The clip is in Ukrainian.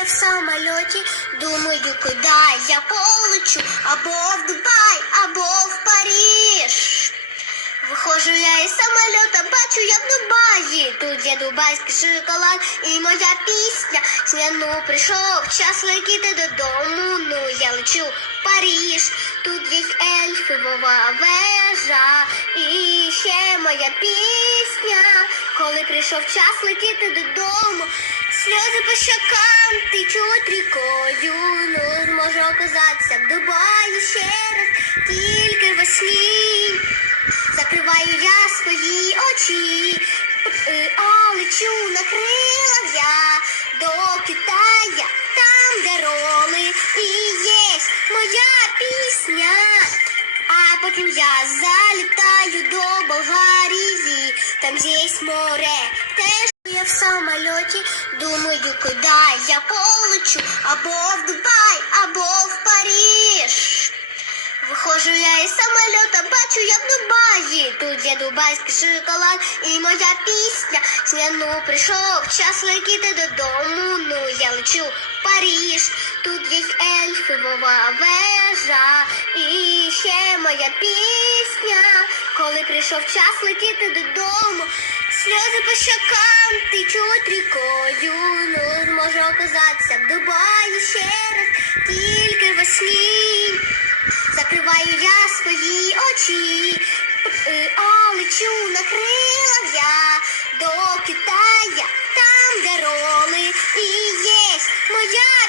я в самоліті, думаю, куди я полечу, або в Дубай, або в Париж. Виходжу я із самоліта, бачу я в Дубаї. Тут є дубайський шоколад і моя пісня. Сняну прийшов час летіти додому. Ну я лечу в Париж. Тут є ельфова вежа. І ще моя пісня. Коли прийшов час летіти додому, сльози по щокам течуть рікою. Ну зможу оказатися в Дубаї ще раз, тільки во сні. Закриваю я свої очі, е, а лечу на крилах я до Китая, там, де роли, і є моя пісня. А потім я залітаю до Болгарії, там есть море, теж я в самоліті, думаю, куди я полечу, або в Дубай, або в Париж. Виходжу я із самоліта, бачу я в Дубаї. Тут є дубайський шоколад і моя пісня. Сняну прийшов час летіти додому. Ну я лечу в Париж. Тут є ельфова вежа. І ще моя пісня. Коли прийшов час летіти додому, сльози по щокам течуть рікою показатися в Дубаї ще раз тільки во сні. Закриваю я свої очі, е, О, лечу на крилах я до Китая, там де роли і єсть моя.